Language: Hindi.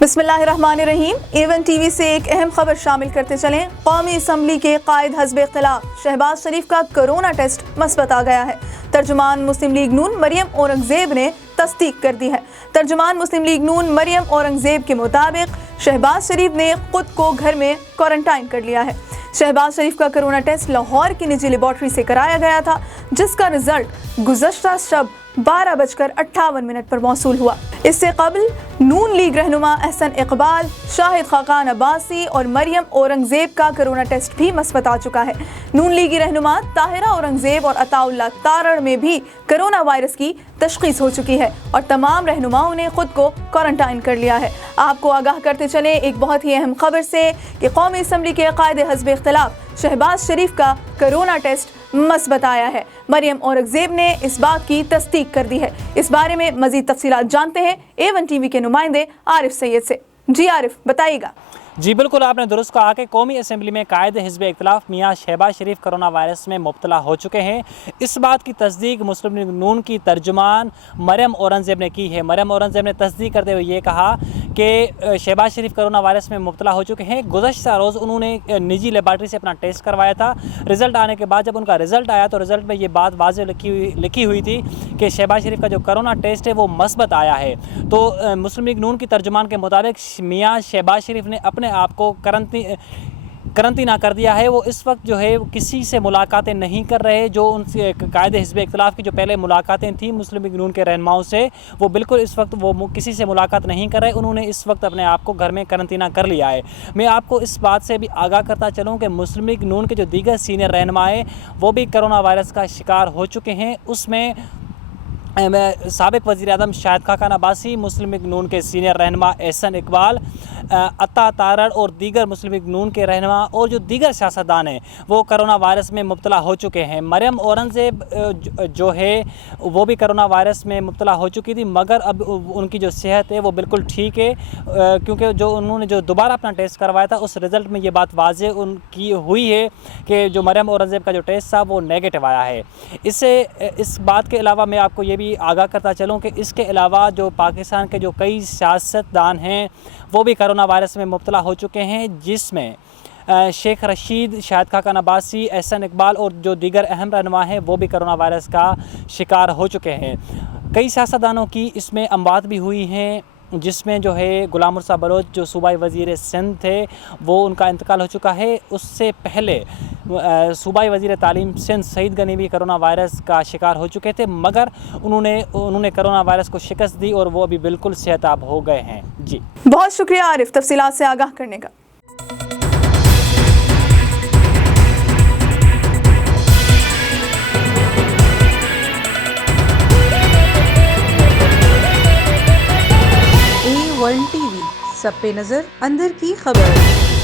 बिस्मिल्लाहिर्रहमानिर्रहीम। A1 टीवी से एक अहम खबर शामिल करते चलें। कौमी असम्बली के कायद हज़ब इख्तिलाफ शहबाज शरीफ का कोरोना टेस्ट मस्बत आ गया है। तर्जुमान मुस्लिम लीग नून मरियम औरंगजेब ने तस्दीक कर दी है। तर्जुमान मुस्लिम लीग नून मरियम औरंगजेब के मुताबिक शहबाज शरीफ ने खुद को घर में क्वारंटाइन कर लिया है। शहबाज शरीफ का कोरोना टेस्ट लाहौर की निजी लेबॉर्ट्री से कराया गया था, जिसका रिजल्ट गुज़श्ता शब 12:58 पर मौसूल हुआ। इससे कबल नून लीग रहनुमा एहसन इकबाल, शाहिद खाकान अब्बासी और मरियम औरंगजेब का कोरोना टेस्ट भी मस्बत आ चुका है। नून लीगी रहनुमा ताहिरा औरंगजेब और अताउल्लाह तारड़ में भी कोरोना वायरस की तशखीस हो चुकी है और तमाम रहनुमाओं ने खुद को क्वारंटाइन कर लिया है। आपको आगाह करते चले एक बहुत ही अहम खबर से कि कौमी असम्बली के कायद हज़ब इख्तिलाफ शहबाज शरीफ का कोरोना टेस्ट मस्बत आया है। मरियम औरंगजेब ने इस बात की तस्दीक कर दी है। इस बारे में मजीद तफसीलात जानते हैं A1 टीवी के नुमाइंदे आरिफ सैयद से। जी आरिफ, बताइएगा। जी बिल्कुल, आपने दुरुस्त कहा कि कौमी असम्बली में कायद हिज़्ब इख्तिलाफ मियाँ शहबाज शरीफ कोरोना वायरस में मुब्तला हो चुके हैं। इस बात की तस्दीक मुस्लिम लीग नून की तर्जुमान मरियम औरंगजेब ने की है। मरियम औरंगजेब ने तस्दीक करते हुए ये कहा कि शहबाज शरीफ कोरोना वायरस में मुब्तला हो चुके हैं। गुज़श्ता रोज़ उन्होंने निजी लेबॉर्ट्री से अपना टेस्ट करवाया था। रिज़ल्ट आने के बाद जब उनका रिज़ल्ट आया तो रिज़ल्ट में ये बात वाज़ेह लिखी हुई थी कि शहबाज शरीफ का जो कोरोना टेस्ट है वो मस्बत आया है। तो मुस्लिम लीग नून की तर्जुमान के मुताबिक मियाँ शहबाज शरीफ ने अपने आप को करंतना कर दिया है। वो इस वक्त जो है किसी से मुलाकातें नहीं कर रहे। जो उनसे कायदे हिज़्ब इख्तिलाफ की जो पहले मुलाकातें थी मुस्लिम लीग नून के रहनुमाओं से, वो बिल्कुल इस वक्त वो किसी से मुलाकात नहीं कर रहे। उन्होंने इस वक्त अपने आप को घर में करंतना कर लिया है। मैं आपको इस बात से भी आगाह करता चलूँ कि मुस्लिम लीग नून के जो दीगर सीनियर रहनुमा हैं वो भी कोरोना वायरस का शिकार हो चुके हैं। उसमें साबिक़ वज़ीर आज़म शाहिद खाकान अब्बासी, मुस्लिम लीग नून के सीनियर रहनुमा एहसन इकबाल, अता तारड़ और दीगर मुस्लिम लीग नून के रहनुमा और जो दीगर सियासतदान हैं वो कोरोना वायरस में मुब्तला हो चुके हैं। मरियम औरंगजेब जो है वो भी कोरोना वायरस में मुब्तला हो चुकी थी, मगर अब उनकी जो सेहत है वो बिल्कुल ठीक है, क्योंकि जो उन्होंने जो दोबारा अपना टेस्ट करवाया था उस रिज़ल्ट में ये बात वाज़ेह उनकी हुई है कि जो मरियम औरंगजेब का जो टेस्ट था वो नेगेटिव आया है। इस बात के अलावा मैं आपको ये भी आगाह करता चलूँ कि इसके अलावा जो पाकिस्तान के जो कई सियासतदान हैं वो भी कोरोना वायरस में मुब्तला हो चुके हैं, जिसमें शेख रशीद, शाहिद खाकान अब्बासी, एहसन इकबाल और जो दीगर अहम रहनुमा हैं वो भी कोरोना वायरस का शिकार हो चुके हैं। कई सियासतदानों की इसमें अमवात भी हुई हैं, जिसमें जो है गुलाम मुर्सा बलोच जो सूबाई वज़ीर सिंध थे वो उनका इंतकाल हो चुका है। उससे पहले सूबाई वज़ीर तालीम सिंध सईद गनी भी कोरोना वायरस का शिकार हो चुके थे, मगर उन्होंने कोरोना वायरस को शिकस्त दी और वो अभी बिल्कुल सेहताब हो गए हैं। जी बहुत शुक्रिया आरिफ, तफसीलात से आगाह करने का। A1 टीवी, सब पे नजर, अंदर की खबर।